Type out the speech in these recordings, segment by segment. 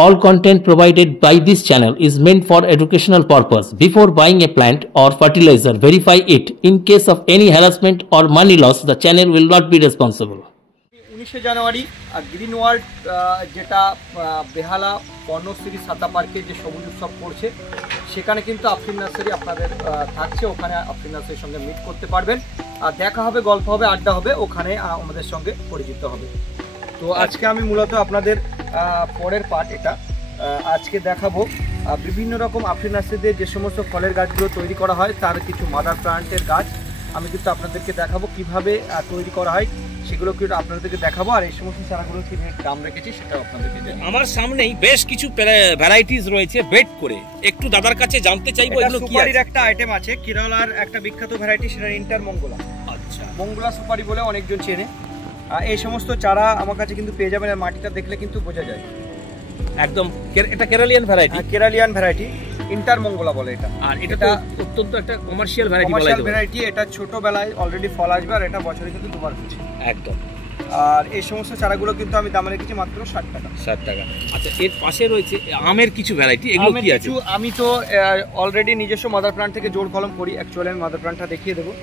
All content provided by this channel is meant for educational purpose. Before buying a plant or fertilizer, verify it. In case of any harassment or money loss, the channel will not be responsible. 19 January green world যেটা বেহালা বর্ণশ্রী সাতা পার্কে যে সবুজ উৎসব করছে সেখানে কিন্তু Afrin nursery আপনাদের থাকছে। ওখানে আফরিন নার্সারির সঙ্গে মিট করতে পারবেন, আর দেখা হবে, গল্প হবে, আড্ডা হবে, ওখানে আমাদের সঙ্গে পরিচিত হবে। তো আজকে আমি মূলত আপনাদের পরের পার্ট এটা আজকে দেখাবো বিভিন্ন রকম আফরিন নার্সারিতে যে সমস্ত ফলের গাছগুলো তৈরি করা হয় তার কিছু মাদার প্লান্টের গাছ আমি কিন্তু আপনাদেরকে দেখাবো কিভাবে তৈরি করা হয়, সেগুলো কিন্তু আপনাদেরকে দেখাবো। আর এই সমস্ত চারাগুলো কি দাম রেখেছি সেটাও আপনাদেরকে জানাবো। আমার সামনেই বেশ কিছু ভ্যারাইটিস রয়েছে বেড করে, একটু দাদার কাছে জানতে চাইবো এগুলো কি আছে। একটা আইটেম আছে কেরালার একটা বিখ্যাত ভ্যারাইটি, সেটা ইন্টার মঙ্গোলা। আচ্ছা, মঙ্গোলা সুপারি বলে অনেকজন চেনে। এই সমস্ত চারা আমার কাছে কিন্তু পেয়ে যাবেন, আর মাটিটা দেখলে কিন্তু বোঝা যায় একদম এটা কেরালিয়ান ভ্যারাইটি। কেরালিয়ান ভ্যারাইটি ইন্টার মঙ্গোলা বলে এটা। আর এটা অত্যন্ত একটা কমার্শিয়াল ভ্যারাইটি বলা যায়। ভ্যারাইটি এটা ছোটবেলায় অলরেডি ফল আসবে, আর এটা বছরে কিন্তু দুবার হচ্ছে একদম। আর এই সমস্ত চারাগুলো কিন্তু আমি দামে রেখেছি মাত্র 60 টাকা। 60 টাকা। আচ্ছা, এর পাশে রয়েছে আমের কিছু ভ্যারাইটি, এগুলো কি আছে? আমি তো অলরেডি নিজস্ব মাদার প্লান্ট থেকে জোড় কলম করি। অ্যাকচুয়ালি আমি মাদার প্লান্টটা দেখিয়ে দেবো।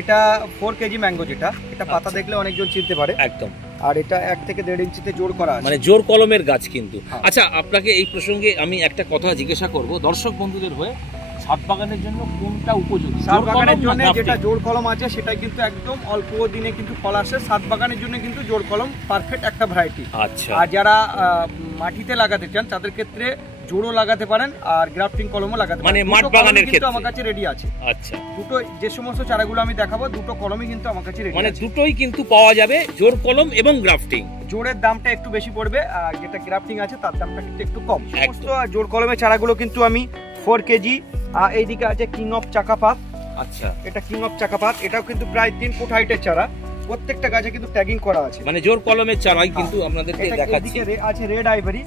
এটা 4 কেজি ম্যাঙ্গো, যেটা এটা পাতা দেখলে অনেকজন চিনতে পারে একদম। আর এটা 1 থেকে 1.5 ইঞ্চিতে জোড় করা আছে, মানে জোড় কলমের গাছ কিন্তু। আচ্ছা, আপনাকে এই প্রসঙ্গে আমি একটা কথা জিজ্ঞাসা করব দর্শক বন্ধুদের হয়ে, ছাদ বাগানের জন্য কোনটা উপযোগী? ছাদ বাগানের জন্য যেটা জোড় কলম আছে সেটা কিন্তু একদম অল্প দিনে কিন্তু ফল আসে। ছাদ বাগানের জন্য কিন্তু জোড় কলম পারফেক্ট একটা ভ্যারাইটি। আচ্ছা, আর যারা মাটিতে লাগাতে চান তাদের ক্ষেত্রে জোড়ও লাগাতে পারেন আর গ্রাফটিং কলমও লাগাতে পারেন। মানে মাঠ বাগানের ক্ষেত্রে আমার কাছে রেডি আছে। আচ্ছা, দুটো যে সমস্ত চারাগুলো আমি দেখাবো দুটো কলমই কিন্তু আমার কাছে রেডি আছে। মানে দুটোই কিন্তু পাওয়া যাবে, জোড় কলম এবং গ্রাফটিং। জোড়ের দামটা একটু বেশি পড়বে, আর যেটা গ্রাফটিং আছে তার দামটা কিন্তু একটু কম। সমস্ত জোড় কলমের চারাগুলো কিন্তু আমি 4 কেজি। এইদিকে আছে কিং অফ চাকাপাত। আচ্ছা, এটা কিং অফ চাকাপাত, এটাও কিন্তু প্রায় 3 ফুট হাইটের চারা। প্রত্যেকটা গাছে কিন্তু ট্যাগিং করা আছে, মানে জোড় কলমের চারাই কিন্তু আপনাদেরকে দেখাচ্ছি। এদিকে আছে রেড আইভরি।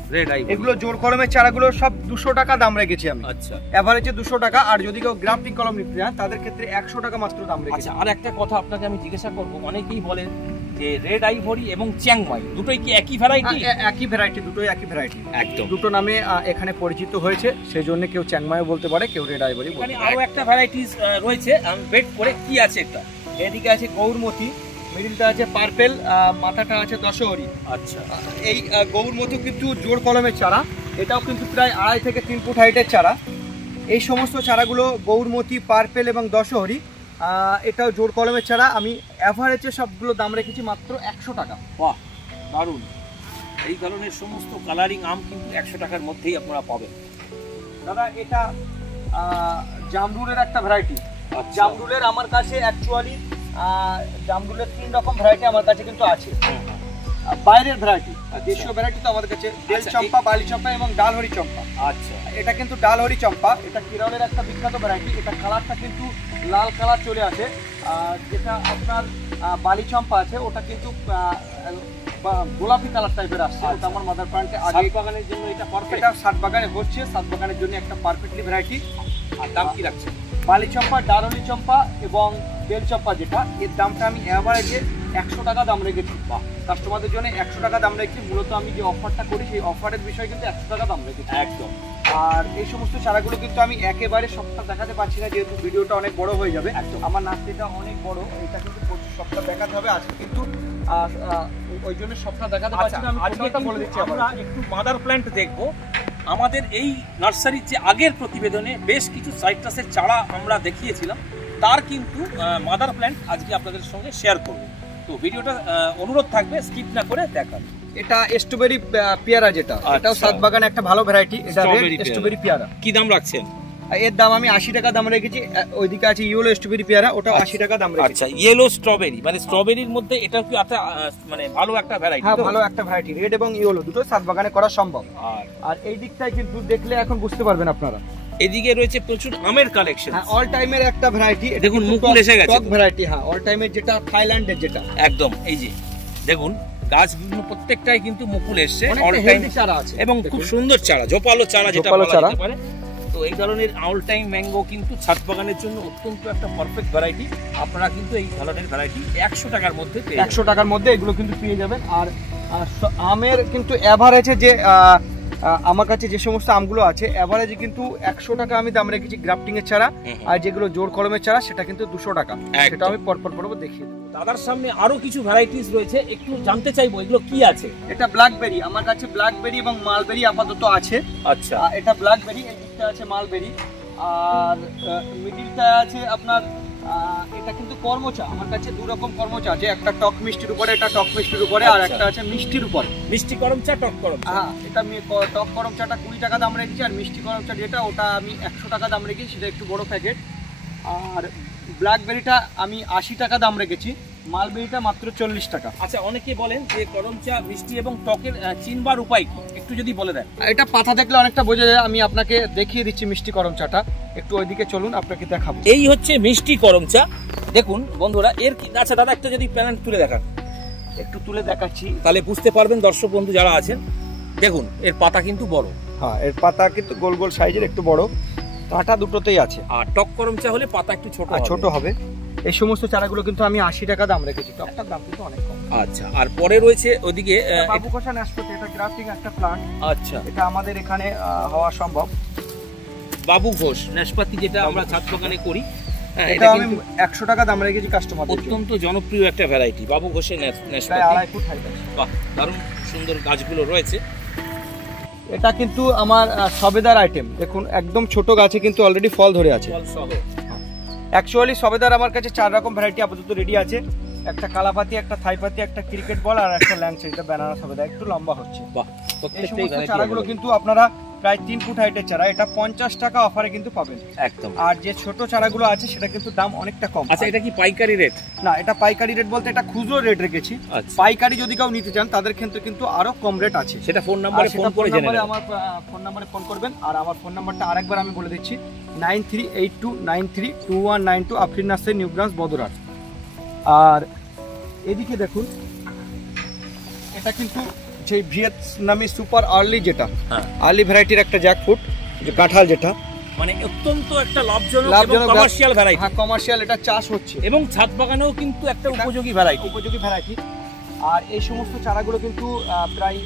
এগুলো জোড় কলমের চারাগুলো সব 200 টাকা দাম রেখেছি আমি। আচ্ছা, এভারেজে 200 টাকা। আর যদি কেউ গ্রাফটিং কলম নিতে চান তাদের ক্ষেত্রে 100 টাকা মাত্র দাম রেখেছি। আচ্ছা, আর একটা কথা আপনাকে আমি জিজ্ঞাসা করব, অনেকেই বলেন যে রেড আইভরি এবং চ্যাংমাই দুটোই কি একই ভ্যারাইটি? একই ভ্যারাইটি, দুটোই একই ভ্যারাইটি একদম। দুটো নামে এখানে পরিচিত হয়েছে, সেই জন্য কেউ চ্যাংমাইও বলতে পারে, কেউ রেড আইভরি বলতে পারে। আরো একটা ভ্যারাইটিস রয়েছে বেড করে, কি আছে এটা? এদিকে আছে গৌরমতি, মিডিলটা আছে পার্পেল, মাথাটা আছে দশহরি। আচ্ছা, এই গৌরমতি কিন্তু জোড় কলমের চারা, এটাও কিন্তু প্রায় 2.5 থেকে 3 ফুট হাইটের চারা। এই সমস্ত চারাগুলো গৌরমতি, পার্পেল এবং দশহরি, এটাও জোড় কলমের চারা। আমি অ্যাভারেজে সবগুলো দাম রেখেছি মাত্র 100 টাকা। বাহ, দারুণ! এই ধরনের সমস্ত কালারিং আম কিন্তু 100 টাকার মধ্যেই আপনারা পাবেন। দাদা, এটা জামরুলের একটা ভ্যারাইটি। জামরুলের আমার কাছে অ্যাকচুয়ালি জামরুলের 3 রকম ভ্যারাইটি আমার কাছে কিন্তু আছে। বাইরের ভ্যারাইটি, দেশীয় ভ্যারাইটি তো আমাদের কাছে বেল চম্পা, বালি চম্পা এবং ডালহরি চম্পা। আচ্ছা, এটা কিন্তু ডালহরি চম্পা, এটা কেরলের একটা বিখ্যাত ভ্যারাইটি। এটা কালারটা কিন্তু লাল কালার চলে আসে। আর যেটা আপনার বালি চম্পা আছে ওটা কিন্তু গোলাপি কালার টাইপের আসছে। ওটা আমার মাদার প্লান্টে আগে বাগানের জন্য এটা পারফেক্ট। এটা ছাদ বাগানে হচ্ছে, ছাদ বাগানের জন্য একটা পারফেক্টলি ভ্যারাইটি। আর দাম কি রাখছে? বালি চম্পা, ডালহরি চম্পা এবং বেল চম্পা যেটা, এর দামটা আমি এভারেজে 100 টাকা দাম রেখেছি। বা কাস্টমারদের জন্য 100 টাকা দাম রেখেছি। মূলত আমি যে অফারটা করি সেই অফারের বিষয়ে কিন্তু 100 টাকা দাম রেখেছি একদম। আর এই সমস্ত চারাগুলো কিন্তু আমি একেবারে সবটা দেখাতে পারছি না, যেহেতু ভিডিওটা অনেক বড় হয়ে যাবে। আমার নার্সারিটা অনেক বড়, এটা কিন্তু সবটা দেখাতে হবে আজকে, কিন্তু ওই জন্য সবটা দেখাতে পারছি না। আমি আজকে বলে দিচ্ছি, আমরা একটু মাদার প্ল্যান্ট দেখবো। আমাদের এই নার্সারির যে আগের প্রতিবেদনে বেশ কিছু সাইট্রাসের চারা আমরা দেখিয়েছিলাম, তার কিন্তু মাদার প্ল্যান্ট আজকে আপনাদের সঙ্গে শেয়ার করব। তো ভিডিওটা অনুরোধ থাকবে স্কিপ না করে দেখার। এটা স্ট্রবেরি পেয়ারা, যেটা এটাও ছাদ বাগানে একটা ভালো ভ্যারাইটি। এটা স্ট্রবেরি পেয়ারা। কি দাম রাখছেন? এর দাম আমি 80 টাকা দাম রেখেছি। ওইদিকে আছে ইয়েলো স্ট্রবেরি পেয়ারা, ওটা 80 টাকা দাম রেখেছি। আচ্ছা, ইয়েলো স্ট্রবেরি মানে স্ট্রবেরির মধ্যে এটা কি একটা মানে ভালো একটা ভ্যারাইটি? হ্যাঁ, ভালো একটা ভ্যারাইটি। রেড এবং ইয়েলো দুটো ছাদ বাগানে করা সম্ভব। আর এই দিকটাই কিন্তু দেখলে এখন বুঝতে পারবেন আপনারা, এদিকে রয়েছে প্রচুর আমের কালেকশন। হ্যাঁ, অল টাইমের একটা ভ্যারাইটি। দেখুন মুকুল এসে গেছে, টক ভ্যারাইটি। হ্যাঁ, অল টাইমের যেটা থাইল্যান্ডের যেটা একদম। এই যে দেখুন গাছ বিভিন্ন প্রত্যেকটাই কিন্তু মুকুল এসছে, অল টাইম চারা আছে এবং খুব সুন্দর চারা, জোপালো চারা যেটা বলা যেতে পারে। তো এই ধরনের অল টাইম ম্যাঙ্গো কিন্তু ছাদ বাগানের জন্য অত্যন্ত একটা পারফেক্ট ভ্যারাইটি। আপনারা কিন্তু এই ধরনের ভ্যারাইটি 100 টাকার মধ্যে 100 টাকার মধ্যে এগুলো কিন্তু পেয়ে যাবেন। আর আমের কিন্তু এভারেজে যে আমার কাছে যে সমস্ত আমগুলো আছে এভারেজে কিন্তু 100 টাকা আমি দাম রেখেছি গ্রাফটিং এর চারা, আর যেগুলো জোর কলমের চারা সেটা কিন্তু 200 টাকা। সেটা আমি পরপর দেখিয়ে দেবো। দাদার সামনে আরো কিছু ভ্যারাইটিস রয়েছে, একটু জানতে চাইবো এগুলো কি আছে। এটা ব্ল্যাকবেরি, আমার কাছে ব্ল্যাকবেরি এবং মালবেরি আপাতত আছে। আচ্ছা, এটা ব্ল্যাকবেরি, এইটা আছে মালবেরি, আর মিডিলটা আছে আপনার এটা কিন্তু কর্মচা। আমার কাছে দু রকম কর্মচা আছে, একটা টক মিষ্টির উপরে, এটা টক মিষ্টির উপরে, আর একটা আছে মিষ্টির উপরে। মিষ্টি করমচা, টক করমচা। হ্যাঁ, এটা আমি টক করমচাটা 20 টাকা দাম রেখেছি, আর মিষ্টি করমচা যেটা ওটা আমি 100 টাকা দাম রেখেছি, সেটা একটু বড় প্যাকেট। আর ব্ল্যাকবেরিটা আমি 80 টাকা দাম রেখেছি, মালবেরিটা মাত্র 40 টাকা। আচ্ছা, অনেকে বলেন যে করমচা মিষ্টি এবং টকের চিনবার উপায় কি, একটু যদি বলে দেন। এটা পাতা দেখলে অনেকটা বোঝা যায়, আমি আপনাকে দেখিয়ে দিচ্ছি মিষ্টি করমচাটা। একটু ওইদিকে চলুন, আপনাকে দেখাবো। এই হচ্ছে মিষ্টি করমচা, দেখুন বন্ধুরা এর কি। আচ্ছা দাদা, একটা যদি প্যানেল তুলে দেখান। একটু তুলে দেখাচ্ছি, তাহলে বুঝতে পারবেন দর্শক বন্ধু যারা আছেন। দেখুন এর পাতা কিন্তু বড়। হ্যাঁ, এর পাতা কিন্তু গোল গোল সাইজের, একটু বড়, কাঁটা দুটোতেই আছে। আর টক করমচা হলে পাতা একটু ছোট হবে। এই সমস্ত চারাগুলো কিন্তু আমি 80 টাকা দাম রেখেছি, টকটার দাম কিন্তু অনেক কম। আচ্ছা, আর পরে রয়েছে ওইদিকে বাবুকোষা নাশপাতি, এটা গ্রাফটিং একটা প্লান্ট। আচ্ছা, এটা আমাদের এখানে হওয়া সম্ভব। বাবু ঘোষ নাশপাতি, যেটা আমরা ছাদ বাগানে করি, এটা আমি 100 টাকা দাম রেখেছি কাস্টমার। অত্যন্ত জনপ্রিয় একটা ভ্যারাইটি বাবু ঘোষের নাশপাতি। 2.5 ফুট হাইট আছে। বাহ, দারুণ সুন্দর গাছগুলো রয়েছে। এটা কিন্তু আমার সবেদার আইটেম। দেখুন একদম ছোট গাছে কিন্তু অলরেডি ফল ধরে আছে। অ্যাকচুয়ালি সবেদার আমার কাছে 4 রকম ভ্যারাইটি আপাতত রেডি আছে। একটা কালাপাতি, একটা থাইপাতি, একটা ক্রিকেট বল, আর একটা ল্যাংচা। এটা ব্যানানা সবেদা, একটু লম্বা হচ্ছে। বাহ, এই সমস্ত চারাগুলো কিন্তু আপনারা প্রায় 3 ফুট হাইটের চারা, এটা 50 টাকা অফারে কিন্তু পাবেন একদম। আর যে ছোট চারাগুলো আছে সেটা কিন্তু দাম অনেকটা কম। আচ্ছা, এটা কি পাইকারি রেট? না, এটা পাইকারি রেট বলতে এটা খুচরো রেট রেখেছি। পাইকারি যদি কেউ নিতে চান তাদের ক্ষেত্রে কিন্তু আরো কম রেট আছে। সেটা ফোন নাম্বারে ফোন করে জেনে নেবেন। আমার ফোন নাম্বারে ফোন করবেন। আর আমার ফোন নাম্বারটা আরেকবার আমি বলে দিচ্ছি, 9382932192, আফরিন নার্সারি, নিউ ব্রাঞ্চ, বদরাট। আর এদিকে দেখুন, এটা কিন্তু যে ভিয়েতনামি সুপার আর্লি, যেটা আর্লি ভ্যারাইটির একটা জ্যাকফ্রুট, যে কাঁঠাল, যেটা মানে অত্যন্ত একটা লাভজনক এবং কমার্শিয়াল ভ্যারাইটি। হ্যাঁ, কমার্শিয়াল, এটা চাষ হচ্ছে এবং ছাদ বাগানেও কিন্তু একটা উপযোগী ভ্যারাইটি। আর এই সমস্ত চারাগুলো কিন্তু প্রায়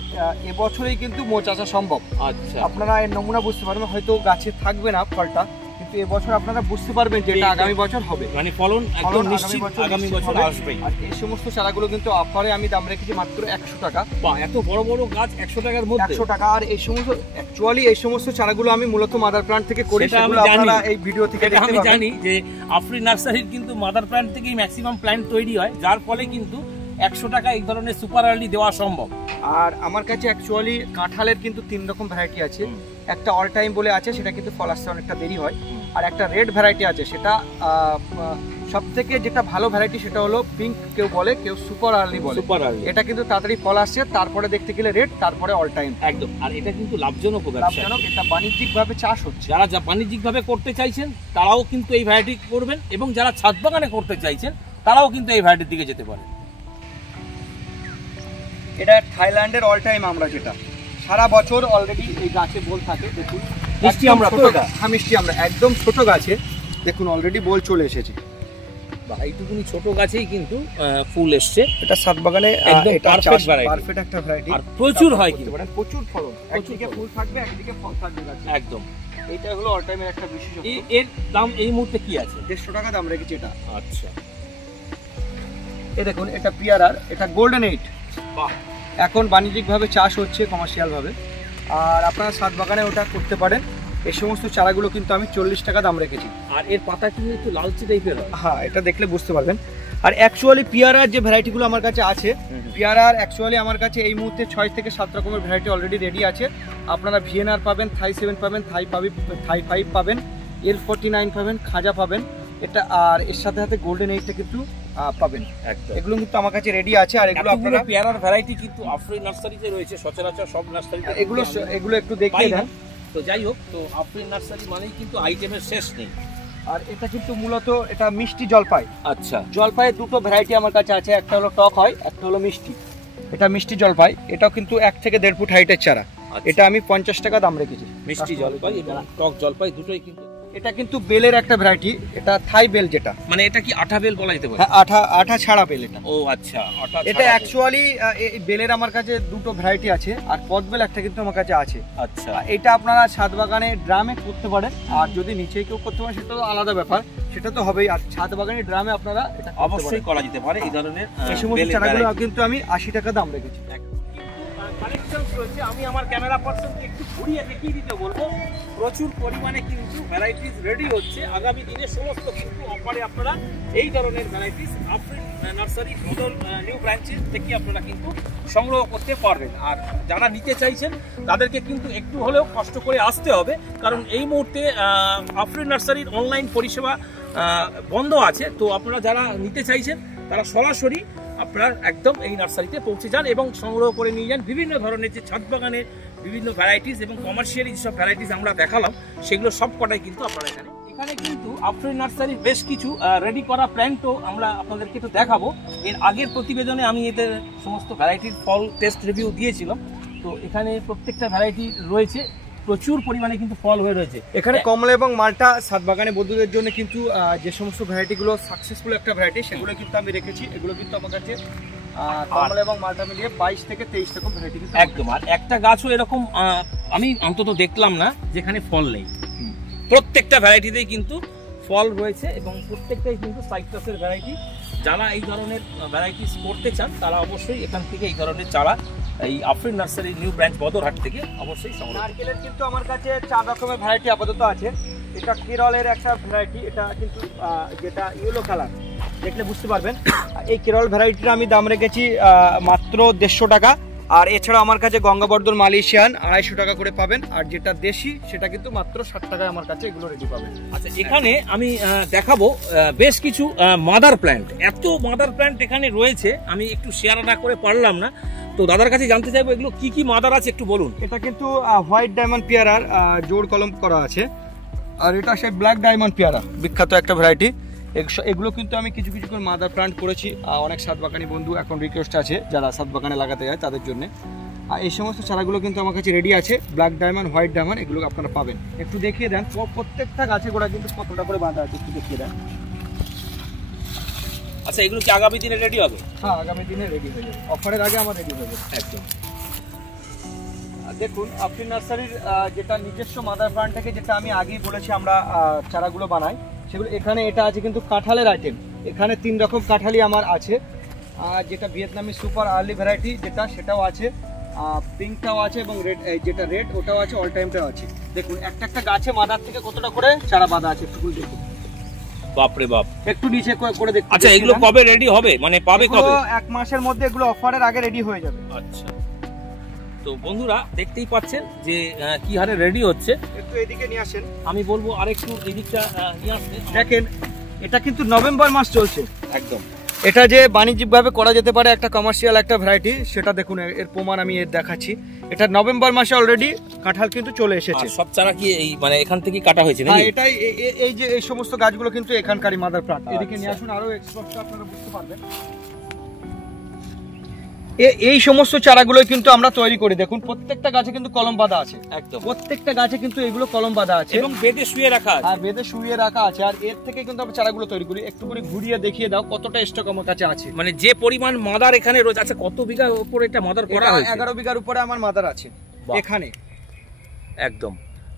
এবছরেই কিন্তু চাষা সম্ভব। আচ্ছা, আপনারা এর নমুনা বুঝতে পারবেন, হয়তো গাছে থাকবে না ফলটা, কিন্তু এবছর আপনারা বুঝতে পারবেন যে এটা আগামী বছর হবে, মানে ফলন একদম নিশ্চিত আগামী বছর আসবে। আর এই সমস্ত চারাগুলো কিন্তু অফারে আমি দাম রেখেছি মাত্র 100 টাকা। বাহ, এত বড় বড় গাছ 100 টাকার মধ্যে? 100 টাকা। আর এই সমস্ত অ্যাকচুয়ালি এই সমস্ত চারাগুলো আমি মূলত মাদার প্ল্যান্ট থেকে করি, সেগুলো আপনারা এই ভিডিও থেকে দেখতে পাবেন। আমি জানি যে আফরিন নার্সারির কিন্তু মাদার প্ল্যান্ট থেকেই ম্যাক্সিমাম প্ল্যান্ট তৈরি হয়, যার ফলে কিন্তু 100 টাকা এই ধরনের সুপার আর্লি দেওয়া সম্ভব। আর আমার কাছে অ্যাকচুয়ালি কাঁঠালের কিন্তু 3 রকম ভ্যারাইটি আছে। একটা অল টাইম বলে আছে, সেটা কিন্তু ফল আসতে অনেকটা দেরি হয়। আর একটা রেড ভ্যারাইটি আছে, সেটা সবথেকে যেটা ভালো ভ্যারাইটি, সেটা হলো পিঙ্ক, কেউ বলে, কেউ সুপার আর্লি বলে। এটা কিন্তু তাড়াতাড়ি ফল আসছে, তারপরে দেখতে গেলে রেড, তারপরে অল টাইম। একদম। আর এটা কিন্তু লাভজনক, এটা বাণিজ্যিকভাবে চাষ হচ্ছে। যারা বাণিজ্যিকভাবে করতে চাইছেন তারাও কিন্তু এই ভ্যারাইটি করবেন, এবং যারা ছাদ বাগানে করতে চাইছেন তারাও কিন্তু এই ভ্যারাইটির দিকে যেতে পারেন। এটা থাইল্যান্ডের অল টাইম আমরা, যেটা সারা বছর অলরেডি এই গাছে বোল থাকে। দেখুন মিষ্টি আমরা, হ্যাঁ মিষ্টি আমরা, একদম ছোট গাছে দেখুন অলরেডি বোল চলে এসেছে। এইটুকুনি ছোট গাছেই কিন্তু ফুল এসছে। এটা ছাদ বাগানে পারফেক্ট একটা ভ্যারাইটি, আর প্রচুর হয় কিন্তু, প্রচুর ফলন। একদিকে ফুল থাকবে, একদিকে ফল থাকবে গাছে। একদম। এইটা হলো অল টাইমের একটা বিশেষত্ব। এর দাম এই মুহূর্তে কি আছে? 150 টাকা দাম রেখেছি এটা। আচ্ছা, এই দেখুন, এটা পিয়ারার, এটা গোল্ডেন 8। বাহ, এখন বাণিজ্যিকভাবে চাষ হচ্ছে, কমার্শিয়াল ভাবে। আর আপনারা ছাদ বাগানে ওটা করতে পারেন। এই সমস্ত চারাগুলো কিন্তু আমি 40 টাকা দাম রেখেছি। আর এর পাতা কিন্তু একটু লালচে টাইপের হয়। হ্যাঁ, এটা দেখলে বুঝতে পারবেন। আর অ্যাকচুয়ালি পিয়ারার যে ভ্যারাইটিগুলো আমার কাছে আছে, পিয়ারার অ্যাকচুয়ালি আমার কাছে এই মুহূর্তে 6 থেকে 7 রকমের ভ্যারাইটি অলরেডি রেডি আছে। আপনারা ভিএনআর পাবেন, থাই 7 পাবেন, থাই 5 পাবেন, L49 পাবেন, খাজা পাবেন, এটা। আর এর সাথে সাথে গোল্ডেন 8টা কিন্তু পাবেন। এগুলো কিন্তু আমার কাছে রেডি আছে। আর এগুলো আপনারা পিয়ারার ভ্যারাইটি কিন্তু আফরিন নার্সারিতে রয়েছে, সচরাচর সব নার্সারিতে এগুলো একটু দেখিয়ে দেন। তো যাই হোক, তো আফরিন নার্সারি মানেই কিন্তু আইটেমের শেষ নেই। আর এটা কিন্তু মূলত এটা মিষ্টি জলপাই। আচ্ছা, জলপাইয়ের দুটো ভ্যারাইটি আমার কাছে আছে, একটা হলো টক হয়, একটা হলো মিষ্টি। এটা মিষ্টি জলপাই, এটাও কিন্তু 1 থেকে 1.5 ফুট হাইটের চারা। এটা আমি 50 টাকা দাম রেখেছি। মিষ্টি জলপাই এবং টক জলপাই দুটোই কিন্তু এটা কিন্তু বেলের একটা ভ্যারাইটি, এটা থাই বেল যেটা, মানে এটা কি আঠা বেল বলা যেতে পারে? হ্যাঁ, আঠা ছাড়া বেল এটা। ও আচ্ছা, আঠা এটা অ্যাকচুয়ালি বেলের আমার কাছে দুটো ভ্যারাইটি আছে, আর কদবেল একটা কিন্তু আমার কাছে আছে। আচ্ছা, এটা আপনারা ছাদ বাগানে ড্রামে করতে পারেন, আর যদি নিচে কেউ করতে পারেন সেটা তো আলাদা ব্যাপার, সেটা তো হবেই। আর ছাদ বাগানে ড্রামে আপনারা এটা অবশ্যই করা যেতে পারে এই ধরনের। এই সমস্ত চারাগুলো কিন্তু আমি 80 টাকা দাম রেখেছি। কালেকশনস রয়েছে, আমি আমার ক্যামেরা পার্সনকে একটু ঘুরিয়ে দেখিয়ে দিতে বলবো। প্রচুর পরিমাণে কিন্তু ভ্যারাইটিস রেডি হচ্ছে, আগামী দিনে সমস্ত কিন্তু অফারে আপনারা এই ধরনের varieties Afrin nursery model new branches থেকে আপনারা কিন্তু সংগ্রহ করতে পারবেন। আর যারা নিতে চাইছেন তাদেরকে কিন্তু একটু হলেও কষ্ট করে আসতে হবে, কারণ এই মুহূর্তে আফরিন নার্সারির অনলাইন পরিষেবা বন্ধ আছে। তো আপনারা যারা নিতে চাইছেন তারা সরাসরি আপনারা একদম এই নার্সারিতে পৌঁছে যান এবং সংগ্রহ করে নিয়ে যান বিভিন্ন ধরনের যে ছাদ বাগানের বিভিন্ন ভ্যারাইটিস এবং কমার্শিয়ালি যেসব ভ্যারাইটিস আমরা দেখালাম সেগুলো সব কটাই কিন্তু আপনারা এখানে কিন্তু আফরিন নার্সারির বেশ কিছু রেডি করা প্ল্যান্টও আমরা আপনাদেরকে একটু দেখাবো। এর আগের প্রতিবেদনে আমি এদের সমস্ত ভ্যারাইটির ফল টেস্ট রিভিউ দিয়েছিলাম, তো এখানে প্রত্যেকটা ভ্যারাইটি রয়েছে, প্রচুর পরিমাণে কিন্তু ফল হয়ে রয়েছে। এখানে কমলা এবং মালটা ছাদ বাগানে বন্ধুদের জন্য কিন্তু যে সমস্ত ভ্যারাইটিগুলো সাকসেসফুল একটা ভ্যারাইটি সেগুলো কিন্তু আমি রেখেছি। এগুলো কিন্তু আমার কাছে কমলা এবং মালটা মিলিয়ে 22 থেকে 23 রকম ভ্যারাইটি কিন্তু একদম। আর একটা গাছও এরকম আমি অন্তত দেখলাম না যেখানে ফল নেই, প্রত্যেকটা ভ্যারাইটিতেই কিন্তু ফল রয়েছে এবং প্রত্যেকটাই কিন্তু সাইট্রাসের ভ্যারাইটি। যারা এই ধরনের ভ্যারাইটিস করতে চান তারা অবশ্যই এখান থেকে এই ধরনের চারা এই Afrin nursery new branch Badarhat থেকে অবশ্যই সংগ্রহ। নারকেলের কিন্তু আমার কাছে 4 রকমের ভ্যারাইটি আপাতত আছে। এটা কেরলের একটা ভ্যারাইটি, এটা কিন্তু যেটা ইয়েলো কালার দেখলে বুঝতে পারবেন। এই কেরল ভ্যারাইটিটা আমি দাম রেখেছি মাত্র 150 টাকা। আর এছাড়া আমার কাছে গঙ্গাবর্ধন মালয়েশিয়ান 250 টাকা করে পাবেন, আর যেটা দেশি সেটা কিন্তু মাত্র 60 টাকায় আমার কাছে এগুলো রেডি পাবেন। আচ্ছা, এখানে আমি দেখাবো বেশ কিছু মাদার প্ল্যান্ট। এত মাদার প্ল্যান্ট এখানে রয়েছে আমি একটু শেয়ার না করে পারলাম না, তো দাদার কাছে জানতে চাইবো এগুলো কি কি মাদার আছে একটু বলুন। এটা কিন্তু হোয়াইট ডায়মন্ড পেয়ারার জোড় কলম করা আছে, আর এটা সেই ব্ল্যাক ডায়মন্ড পেয়ারা বিখ্যাত একটা ভ্যারাইটি। এগুলো কিন্তু আমি কিছু কিছু করে মাদার প্লান্ট করেছি। অনেক সাত বাগানি বন্ধু এখন রিকোয়েস্ট আছে যারা সাত বাগানে লাগাতে যায় তাদের জন্য। আর এই সমস্ত চারাগুলো কিন্তু আমার কাছে রেডি আছে। ব্ল্যাক ডায়মন্ড, হোয়াইট ডায়মন্ড এগুলো আপনারা পাবেন। একটু দেখিয়ে দেন প্রত্যেকটা গাছে গোড়া কিন্তু কতটা করে বাঁধা আছে, একটু দেখিয়ে দেন। আচ্ছা, এগুলো কি আগামী দিনে রেডি হবে? হ্যাঁ, আগামী দিনে রেডি হয়ে যাবে, অফারের আগে আমার রেডি হয়ে যাবে একদম। দেখুন আফরিন নার্সারির যেটা নিজস্ব মাদার প্লান্ট থেকে যেটা আমি আগেই বলেছি আমরা চারাগুলো বানাই, সেগুলো এখানে এটা আছে কিন্তু কাঁঠালের আইটেম। এখানে 3 রকম কাঁঠালি আমার আছে, যেটা ভিয়েতনামি সুপার আর্লি ভ্যারাইটি যেটা সেটাও আছে, পিঙ্কটাও আছে এবং রেড যেটা রেড ওটাও আছে, অল টাইমটাও আছে। দেখুন একটা একটা গাছে মাদার থেকে কতটা করে চারা বাঁধা আছে একটু দেখুন। বাপরে বাপ, একটু নিচে করে দেখুন। আচ্ছা, এগুলো কবে রেডি হবে, মানে পাবে কবে? 1 মাসের মধ্যে এগুলো অফারের আগে রেডি হয়ে যাবে। আচ্ছা, তো বন্ধুরা দেখতেই পাচ্ছেন যে কি হারে রেডি হচ্ছে। একটু এদিকে নিয়ে আসেন, আমি বলবো আরেকটু এদিকটা নিয়ে আসতে। দেখেন এটা কিন্তু নভেম্বর মাস চলছে একদম। এটা যে বাণিজ্যিকভাবে করা যেতে পারে একটা কমার্শিয়াল একটা ভ্যারাইটি, সেটা দেখুন এর প্রমাণ আমি এর দেখাচ্ছি। এটা নভেম্বর মাসে অলরেডি কাঁঠাল কিন্তু চলে এসেছে। সব চারা কি এই মানে এখান থেকে কাটা হয়েছে নাকি? হ্যাঁ, এটাই এই যে এই সমস্ত গাছগুলো কিন্তু এখানকারই মাদার প্লান্ট। এদিকে নিয়ে আসুন, আরো এক্সপোর্টটা আপনারা বুঝতে পারবেন। এই সমস্ত চারাগুলো কিন্তু আমরা তৈরি করি। দেখুন প্রত্যেকটা গাছে কিন্তু কলম বাঁধা আছে, একদম প্রত্যেকটা গাছে কিন্তু এগুলো কলম বাঁধা আছে এবং বেদে শুয়ে রাখা আছে। আর বেদে শুয়ে রাখা আছে, আর এর থেকে কিন্তু আমরা চারাগুলো তৈরি করি। একটু করে ঘুরিয়ে দেখিয়ে দাও কতটা স্টক আমার কাছে আছে, মানে যে পরিমাণ মাদার এখানে রয়েছে। আচ্ছা, কত বিঘার উপরে এটা মাদার করা হয়েছে? 11 বিঘার উপরে আমার মাদার আছে এখানে। একদম।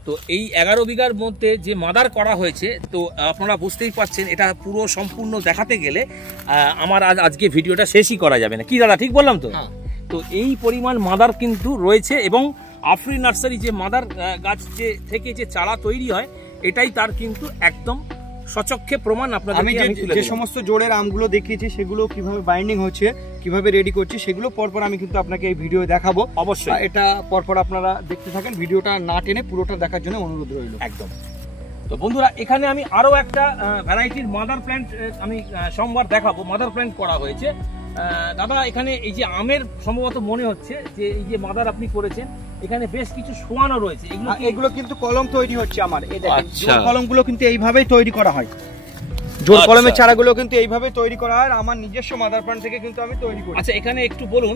তো এই 11 বিঘার মধ্যে যে মাদার করা হয়েছে, তো আপনারা বুঝতেই পারছেন এটা পুরো সম্পূর্ণ দেখাতে গেলে আমার আজকে ভিডিওটা শেষই করা যাবে না। কি দাদা, ঠিক বললাম তো? তো এই পরিমাণ মাদার কিন্তু রয়েছে এবং আফরিন নার্সারি যে মাদার গাছ থেকে যে চারা তৈরি হয় এটাই তার কিন্তু একদম সচক্ষে প্রমাণ। আপনাদের আমি যে সমস্ত জোড়ের আমগুলো দেখিয়েছি সেগুলো কিভাবে বাইন্ডিং হচ্ছে, কিভাবে রেডি করছি, সেগুলো পরপর আমি কিন্তু আপনাকে এই ভিডিও দেখাবো। অবশ্যই এটা পরপর আপনারা দেখতে থাকেন, ভিডিওটা না টেনে পুরোটা দেখার জন্য অনুরোধ রইল। একদম। তো বন্ধুরা এখানে আমি আরো একটা ভ্যারাইটির মাদার প্ল্যান্ট আমি সোমবার দেখাবো। মাদার প্ল্যান্ট করা হয়েছে। দাদা, এখানে এই যে আমের সম্ভবত মনে হচ্ছে যে এই যে মাদার আপনি করেছেন এখানে বেশ কিছু শোয়ানো রয়েছে। এগুলো কিন্তু কলম তৈরি হচ্ছে আমার। এই দেখেন কলমগুলো কিন্তু এইভাবেই তৈরি করা হয়। জোর কলমের চারাগুলো কিন্তু এইভাবে তৈরি করা হয়, আমার নিজস্ব মাদার প্লান্ট থেকে কিন্তু আমি তৈরি করি। আচ্ছা, এখানে একটু বলুন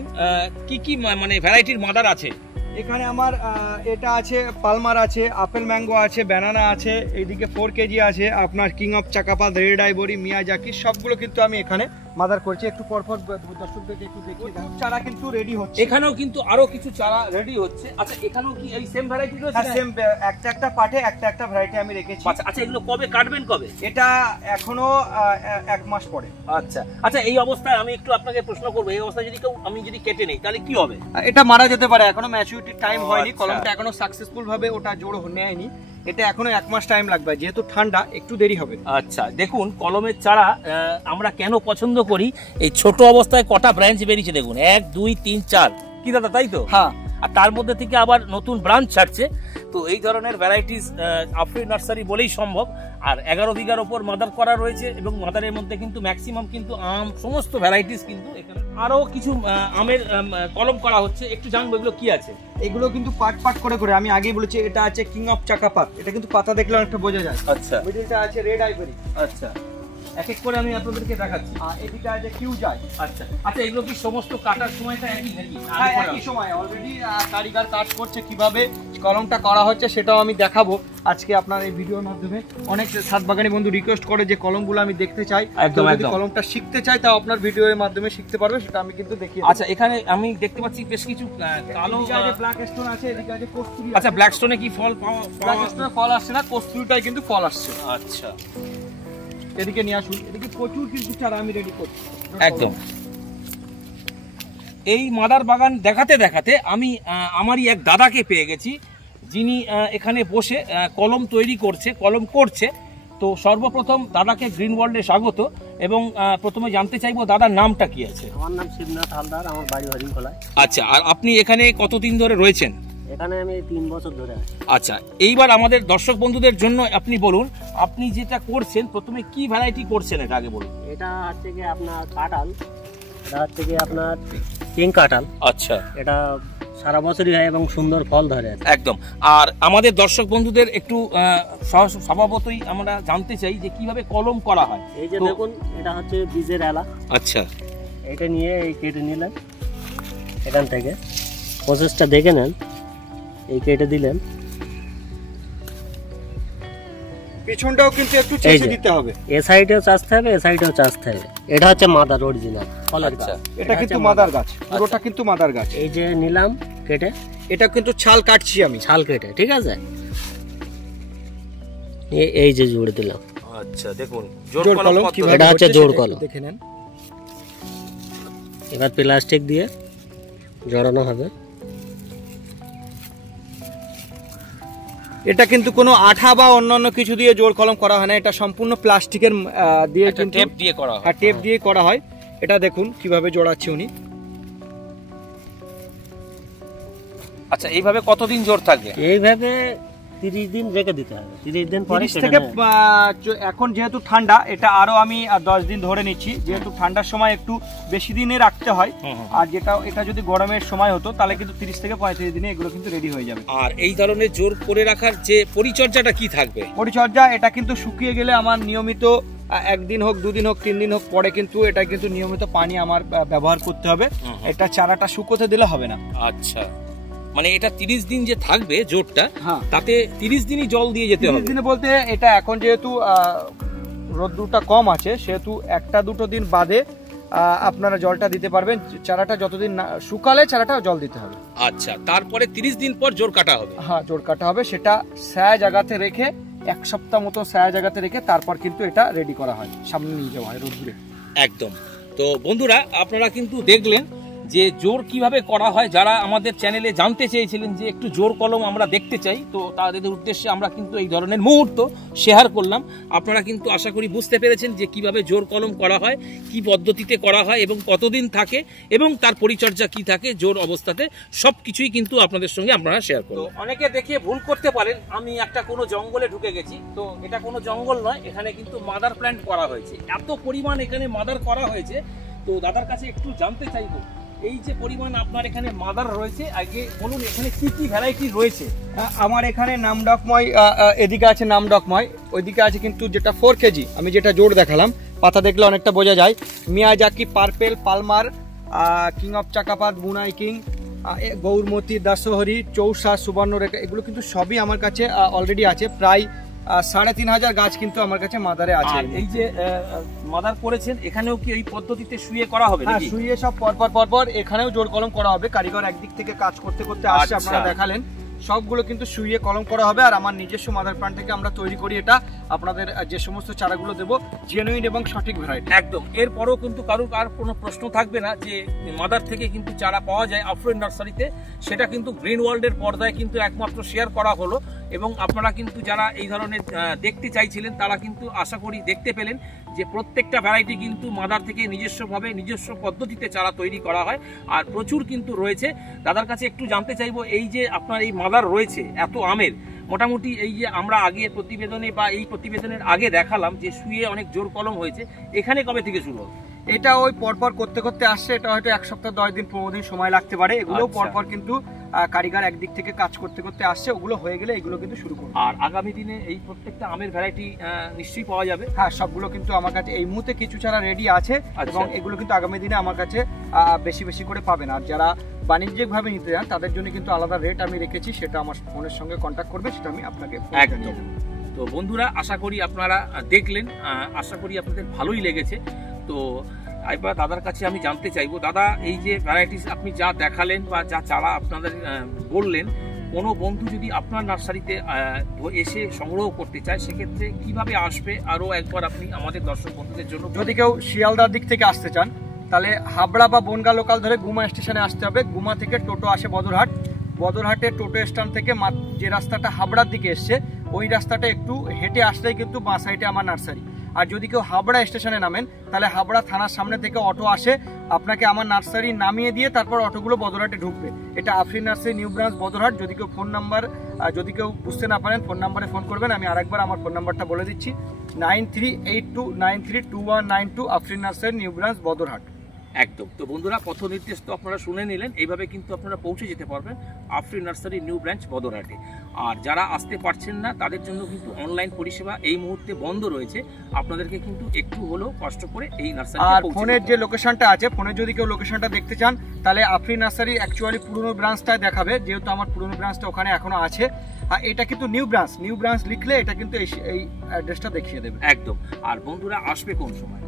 কি কি মানে ভ্যারাইটির মাদার আছে? এখানে আমার এটা আছে, পালমার আছে, আপেল ম্যাঙ্গো আছে, ব্যানানা আছে, এইদিকে 4 কেজি আছে আপনার king of Chakapat, red ivory, Miyazaki, সবগুলো কিন্তু আমি এখানে মাদার করছি। একটু পরপর দর্শকদেরকে একটু দেখিয়ে দাও, চারা কিন্তু রেডি হচ্ছে। এখানেও কিন্তু আরো কিছু চারা রেডি হচ্ছে। আচ্ছা এখানেও কি এই সেম ভ্যারাইটি রয়েছে? হ্যাঁ, সেম একটা পাটে একটা ভ্যারাইটি আমি রেখেছি। আচ্ছা এগুলো কবে কাটবেন কবে? এটা এখনো 1 মাস পরে। আচ্ছা এই অবস্থায় আমি একটু আপনাকে প্রশ্ন করবো, এই অবস্থায় যদি আমি কেটে নেই তাহলে কি হবে? এটা মারা যেতে পারে, এখনো ম্যাচুরিটি টাইম হয়নি, আচ্ছা। কলমটা এখনো সাকসেসফুল ভাবে ওটা জোড় নেয়নি, এটা এখনো 1 মাস টাইম লাগবে, যেহেতু ঠান্ডা একটু দেরি হবে। আচ্ছা দেখুন কলমের চারা আমরা কেন পছন্দ করি, এই ছোট অবস্থায় কটা ব্রাঞ্চ বেরিয়েছে দেখুন, 1 2 3 4 কি দাদা, তাই তো? হ্যাঁ, আর তার মধ্যে থেকে আবার নতুন ব্রাঞ্চ ছাড়ছে। তো এই ধরনের ভ্যারাইটিস আফরিন নার্সারি বলেই সম্ভব। আর 11 বিঘার ওপর মাদার করা রয়েছে এবং মাদারের মধ্যে কিন্তু ম্যাক্সিমাম কিন্তু আম, সমস্ত ভ্যারাইটিস কিন্তু এখানে। আরো কিছু আমের কলম করা হচ্ছে, একটু জানবো এগুলো কি আছে। এগুলো কিন্তু পাট করে আমি আগেই বলেছি, এটা আছে কিং অফ চাকাপাত, এটা কিন্তু পাতা দেখলে অনেকটা বোঝা যায়। আচ্ছা মিডলটা আছে রেড আইভরি। আচ্ছা এক এক করে আমি আপনাদেরকে দেখাচ্ছি। আর এদিকে আছে কিউজাই। আচ্ছা আচ্ছা এগুলো কি সমস্ত কাটার সময়টা একই নাকি? হ্যাঁ, একই সময় অলরেডি কারিগর কাজ করছে, কিভাবে কলমটা করা হচ্ছে সেটাও আমি দেখাবো আজকে আপনার এই ভিডিওর মাধ্যমে। অনেক ছাদবাগানি বন্ধু রিকোয়েস্ট করে যে কলমগুলো আমি দেখতে চাই, যদি কলমটা শিখতে চাই তাও আপনার ভিডিওর মাধ্যমে শিখতে পারবে, সেটা আমি কিন্তু দেখিয়ে। আচ্ছা এখানে আমি দেখতে পাচ্ছি বেশ কিছু কালো ব্ল্যাক স্টোন আছে, এদিকে আছে কস্তুরি। আচ্ছা ব্ল্যাক স্টোনে কি ফল ব্ল্যাক স্টোনে ফল আসছে না, কস্তুরিটাই কিন্তু ফল আসছে। আচ্ছা এদিকে নিয়ে আসুন, এদিকে প্রচুর কিন্তু চারা আমি রেডি করছি একদম। এই মাদার বাগান দেখাতে দেখাতে আমি আমারই এক দাদাকে পেয়ে গেছি, যিনি এখানে বসে কলম তৈরি করছে, কলম করছে। তো সর্বপ্রথম দাদাকে গ্রিন ওয়ার্ল্ডে স্বাগত, এবং প্রথমে জানতে চাইবো দাদার নামটা কি আছে? আমার নাম শিবনাথ হালদার, আমার বাড়ি হরিণখোলায়। আচ্ছা, আর আপনি এখানে কতদিন ধরে রয়েছেন? এখানে আমি 3 বছর ধরে আছি। আচ্ছা, এইবার আমাদের দর্শক বন্ধুদের জন্য আপনি বলুন, আপনি যেটা করছেন প্রথমে কি ভ্যারাইটি করছেন এটা আগে বলুন। এটা হচ্ছে কি আপনার কাঁঠাল, এটা হচ্ছে কি আপনার কিং কাঁঠাল। আচ্ছা, এটা সারা বছরই হয় এবং সুন্দর ফল ধরে একদম। আর আমাদের দর্শক বন্ধুদের একটু স্বভাবতই আমরা জানতে চাই যে কিভাবে কলম করা হয়। এই যে দেখুন, এটা হচ্ছে বীজের এলা। আচ্ছা, এটা নিয়ে এই কেটে নিলেন, এখান থেকে প্রসেসটা দেখে নেন। এই কেটে দিলেন, পেছনটাও কিন্তু একটু চেঁচে দিতে হবে, এ সাইডেও চাষতে হবে, এ সাইডেও চাষতে হবে। এটা হচ্ছে মাদার অরিজিনাল ফলের গাছ। এটা কিন্তু মাদার গাছ, পুরোটা কিন্তু মাদার গাছ। এই যে নিলাম কেটে, এটা কিন্তু ছাল কাটছি আমি, ছাল কেটে, ঠিক আছে। এই যে জুড়ে দিলাম। আচ্ছা, দেখুন জোড় কলম কিভাবে, এটা হচ্ছে জোড় কলম, দেখে নেন। এবার প্লাস্টিক দিয়ে জড়ানো হবে। এটা কিন্তু কোনো আঠা বা অন্যান্য কিছু দিয়ে জোড় কলম করা হয় না, এটা সম্পূর্ণ প্লাস্টিকের দিয়ে কিন্তু টেপ দিয়ে করা হয়। হ্যাঁ, টেপ দিয়ে করা হয়। এটা দেখুন কিভাবে জোড়াচ্ছে উনি। আচ্ছা, এইভাবে কতদিন জোর থাকবে? এইভাবে 30 দিন রেখে দিতে হবে। 30 দিন পরে 30 থেকে এখন যেহেতু ঠান্ডা, এটা আরো আমি 10 দিন ধরে নিচ্ছি, যেহেতু ঠান্ডার সময় একটু বেশি দিনে রাখতে হয়। আর এটা যদি গরমের সময় হতো তাহলে কিন্তু 30 থেকে 35 দিনে এগুলো কিন্তু রেডি হয়ে যাবে। আর এই ধরনের জোর করে রাখার যে পরিচর্যাটা কি থাকবে? পরিচর্যা, এটা কিন্তু শুকিয়ে গেলে আমার নিয়মিত 1 দিন হোক, 2 দিন হোক, 3 দিন হোক পরে কিন্তু এটা কিন্তু নিয়মিত পানি আমার ব্যবহার করতে হবে। এটা চারাটা শুকোতে দিলে হবে না। আচ্ছা, মানে এটা 30 দিন যে থাকবে জোরটা, তাতে 30 দিনই জল দিয়ে যেতে হবে। 30 দিনে বলতে এটা এখন যেহেতু রোদ্দুরটা কম আছে, সেহেতু 1-2 দিন বাদে আপনারা জলটা দিতে পারবেন। চারাটা যতদিন না শুকালে চারাটা জল দিতে হবে। আচ্ছা, তারপরে 30 দিন পর জোর কাটা হবে। হ্যাঁ, জোর কাটা হবে। সেটা ছায়া জায়গাতে রেখে 1 সপ্তাহ মতো ছায়া জায়গাতে রেখে তারপর কিন্তু এটা রেডি করা হয়, সামনে নিয়ে যাওয়া হয় রোদ্দুরে। একদম। তো বন্ধুরা, আপনারা কিন্তু দেখলেন যে জোর কিভাবে করা হয়। যারা আমাদের চ্যানেলে জানতে চেয়েছিলেন যে একটু জোর কলম আমরা দেখতে চাই, তো তাদের উদ্দেশ্যে আমরা কিন্তু এই ধরনের মুহূর্ত শেয়ার করলাম। আপনারা কিন্তু আশা করি বুঝতে পেরেছেন যে কিভাবে জোর কলম করা হয়, কি পদ্ধতিতে করা হয় এবং কতদিন থাকে এবং তার পরিচর্যা কি থাকে জোর অবস্থাতে, সবকিছুই কিন্তু আপনাদের সঙ্গে আপনারা শেয়ার করব। তো অনেকে দেখে ভুল করতে পারেন, আমি একটা কোনো জঙ্গলে ঢুকে গেছি। তো এটা কোনো জঙ্গল নয়, এখানে কিন্তু মাদার প্ল্যান্ট করা হয়েছে। এত পরিমাণ এখানে মাদার করা হয়েছে। তো দাদার কাছে একটু জানতে চাইবো, এই যে পরিমাণ আপনার এখানে মাদার রয়েছে, আগে বলুন এখানে কি কি ভ্যারাইটি রয়েছে? আমার এখানে নামডকময়, এদিকে আছে নামডকময়, ওইদিকে আছে কিন্তু যেটা 4 কেজি, আমি যেটা জোর দেখালাম, পাতা দেখলে অনেকটা বোঝা যায়। Miyazaki, purple, Palmer, king of Chakapat, Brunei king, Gourmoti, Dasheri, Chausa, Subarnarekha, এগুলো কিন্তু সবই আমার কাছে অলরেডি আছে। প্রায় 3500 গাছ কিন্তু আমার কাছে মাদারে আছে। এই যে মাদার করেছেন এখানেও কি এই পদ্ধতিতে শুয়ে করা হবে নাকি? শুয়ে সব পরপর এখানেও জোর কলম করা হবে। কারিগর একদিক থেকে কাজ করতে আসছে, আপনারা দেখালেন সবগুলো কিন্তু শুয়ে কলম করা হবে। আর আমার নিজস্ব মাদার প্ল্যান্ট থেকে আমরা তৈরি করি এটা। আপনাদের যে সমস্ত চারাগুলো দেবো জেনুইন এবং সঠিক ভ্যারাইটি একদম। এরপরও কিন্তু কারোর আর কোনো প্রশ্ন থাকবে না যে মাদার থেকে কিন্তু চারা পাওয়া যায় আফ্রিন নার্সারিতে, সেটা কিন্তু গ্রিন ওয়ার্ল্ডের পর্দায় কিন্তু একমাত্র শেয়ার করা হলো। এবং আপনারা কিন্তু যারা এই ধরনের দেখতে চাইছিলেন তারা কিন্তু আশা করি দেখতে পেলেন যে প্রত্যেকটা ভ্যারাইটি কিন্তু মাদার থেকে নিজস্বভাবে নিজস্ব পদ্ধতিতে চারা তৈরি করা হয়। আর প্রচুর কিন্তু রয়েছে। দাদার কাছে একটু জানতে চাইবো, এই যে আপনার এই মাদার রয়েছে এত আমের, মোটামুটি এই যে আমরা আগে প্রতিবেদনে বা এই প্রতিবেদনের আগে দেখালাম যে শুয়ে অনেক জোর কলম হয়েছে, এখানে কবে থেকে শুরু হবে? এটা ওই পরপর করতে আসছে। এটা হয়তো 1 সপ্তাহ 10 দিন 15 দিন সময় লাগতে পারে। এগুলো পরপর কিন্তু কারিগর একদিক থেকে কাজ করতে আসছে। ওগুলো হয়ে গেলে এগুলো কিন্তু শুরু করবে। আর আগামী দিনে এই প্রত্যেকটা আমের ভ্যারাইটি নিশ্চয়ই পাওয়া যাবে। হ্যাঁ, সবগুলো কিন্তু আমার কাছে এই মুহূর্তে কিছু চারা রেডি আছে এবং এগুলো কিন্তু আগামী দিনে আমার কাছে বেশি করে পাবেন। আর যারা বাণিজ্যিকভাবে নিতে চান তাদের জন্য কিন্তু আলাদা রেট আমি রেখেছি, সেটা আমার ফোনের সঙ্গে কন্ট্যাক্ট করবে, সেটা আমি আপনাকে একদম। তো বন্ধুরা, আশা করি আপনারা দেখলেন, আশা করি আপনাদের ভালোই লেগেছে। তো এবার দাদার কাছে আমি জানতে চাইবো, দাদা এই যে ভ্যারাইটিস আপনি যা দেখালেন বা যা চারা আপনাদের বললেন, কোনো বন্ধু যদি আপনার নার্সারিতে এসে সংগ্রহ করতে চায় সেক্ষেত্রে কিভাবে আসবে? আরও একবার আপনি আমাদের দর্শক বন্ধুদের জন্য, যদি কেউ শিয়ালদার দিক থেকে আসতে চান তাহলে হাবড়া বা বনগা লোকাল ধরে গুমা স্টেশনে আসতে হবে। গুমা থেকে টোটো আসে বদরহাট, বদরহাটের টোটো স্ট্যান্ড থেকে যে রাস্তাটা হাবড়ার দিকে এসছে ওই রাস্তাটা একটু হেঁটে আসলেই কিন্তু বাঁ সাইডে আমার নার্সারি। আর যদি কেউ হাবড়া স্টেশনে নামেন তাহলে হাবড়া থানার সামনে থেকে অটো আসে, আপনাকে আমার নার্সারি নামিয়ে দিয়ে তারপর অটোগুলো বদরহাটে ঢুকবে। এটা Afrin nursery new branch Badarhat. যদি কেউ ফোন নাম্বার যদি কেউ বুঝতে না পারেন ফোন নাম্বারে ফোন করবেন। আমি আরেকবার আমার ফোন নাম্বারটা বলে দিচ্ছি, 9382932192, Afrin nursery new branch Badarhat. একদম। তো বন্ধুরা, পথ নির্দেশ তো আপনারা শুনে নিলেন। এইভাবে কিন্তু আপনারা পৌঁছে যেতে পারবেন আফরিন নার্সারি নিউ ব্রাঞ্চ বদরহাটে। আর যারা আসতে পারছেন না তাদের জন্য কিন্তু অনলাইন পরিষেবা এই মুহূর্তে বন্ধ রয়েছে। আপনাদেরকে কিন্তু একটু হলেও কষ্ট করে এই নার্সারি আর ফোনের যে লোকেশনটা আছে, ফোনে যদি কেউ লোকেশনটা দেখতে চান তাহলে আফরিন নার্সারি অ্যাকচুয়ালি পুরনো ব্রাঞ্চটাই দেখাবে, যেহেতু আমার পুরনো ব্রাঞ্চটা ওখানে এখনো আছে। আর এটা কিন্তু নিউ ব্রাঞ্চ লিখলে এটা কিন্তু এই অ্যাড্রেসটা দেখিয়ে দেবে। একদম। আর বন্ধুরা, আসবে কোন সময়?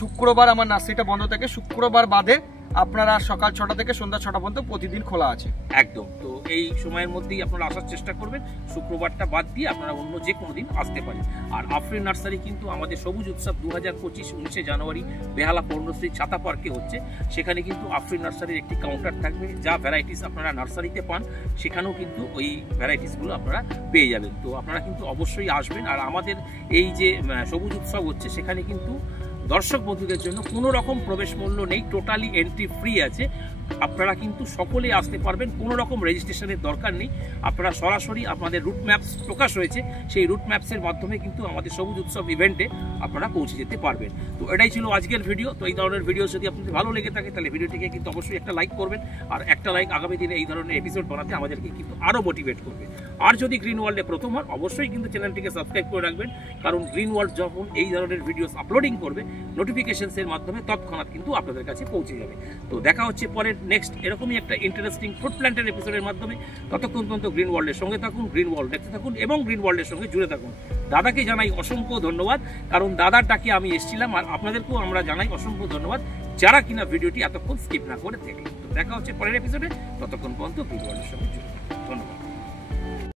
শুক্রবার আমার নার্সারিটা বন্ধ থাকে, শুক্রবার বাদে আপনারা সকাল 6টা থেকে সন্ধ্যা 6টা পর্যন্ত প্রতিদিন খোলা আছে। একদম। তো এই সময়ের মধ্যেই আপনারা আসার চেষ্টা করবেন। শুক্রবারটা বাদ দিয়ে আপনারা অন্য যে কোনো দিন আসতে পারেন। আর আফরিন নার্সারি কিন্তু আমাদের সবুজ উৎসব 2025 19শে জানুয়ারি বেহালা পৌরশ্রী ছাতা পার্কে হচ্ছে। সেখানে কিন্তু আফরিন নার্সারির একটি কাউন্টার থাকবে। যা ভ্যারাইটিস আপনারা নার্সারিতে পান সেখানেও কিন্তু ওই ভ্যারাইটিসগুলো আপনারা পেয়ে যাবেন। তো আপনারা কিন্তু অবশ্যই আসবেন। আর আমাদের এই যে সবুজ উৎসব হচ্ছে সেখানে কিন্তু দর্শক বন্ধুদের জন্য কোনো রকম প্রবেশ মূল্য নেই, টোটালি এন্ট্রি ফ্রি আছে। আপনারা কিন্তু সকলেই আসতে পারবেন, কোনো রকম রেজিস্ট্রেশনের দরকার নেই। আপনারা সরাসরি আপনাদের রুট ম্যাপস প্রকাশ হয়েছে, সেই রুট ম্যাপসের মাধ্যমে কিন্তু আমাদের সবুজ উৎসব ইভেন্টে আপনারা পৌঁছে যেতে পারবেন। তো এটাই ছিল আজকের ভিডিও। তো এই ধরনের ভিডিও যদি আপনাদের ভালো লেগে থাকে তাহলে ভিডিওটিকে কিন্তু অবশ্যই একটা লাইক করবেন। আর একটা লাইক আগামী দিনে এই ধরনের এপিসোড বানাতে আমাদেরকে কিন্তু আরও মোটিভেট করবে। আর যদি গ্রিন ওয়ার্ল্ডে প্রথম হন অবশ্যই কিন্তু চ্যানেলটিকে সাবস্ক্রাইব করে রাখবেন, কারণ গ্রিন ওয়ার্ল্ড যখন এই ধরনের ভিডিওস আপলোডিং করবে নোটিফিকেশনসের মাধ্যমে তৎক্ষণাৎ কিন্তু আপনাদের কাছে পৌঁছে যাবে। তো দেখা হচ্ছে পরের নেক্সট এরকমই একটা ইন্টারেস্টিং ফ্রুট প্ল্যান্টের এপিসোডের মাধ্যমে। ততক্ষণ পর্যন্ত গ্রিন ওয়ার্ল্ডের সঙ্গে থাকুন, গ্রিন ওয়ার্ল্ড দেখতে থাকুন এবং গ্রিন ওয়ার্ল্ডের সঙ্গে জুড়ে থাকুন। দাদাকে জানাই অসংখ্য ধন্যবাদ, কারণ দাদার ডাকে আমি এসেছিলাম। আর আপনাদেরকেও আমরা জানাই অসংখ্য ধন্যবাদ যারা কিনা ভিডিওটি এতক্ষণ স্কিপ না করে দেখলেন। তো দেখা হচ্ছে পরের এপিসোডে, ততক্ষণ পর্যন্ত গ্রিন ওয়ার্ল্ডের সঙ্গে জুড়ে।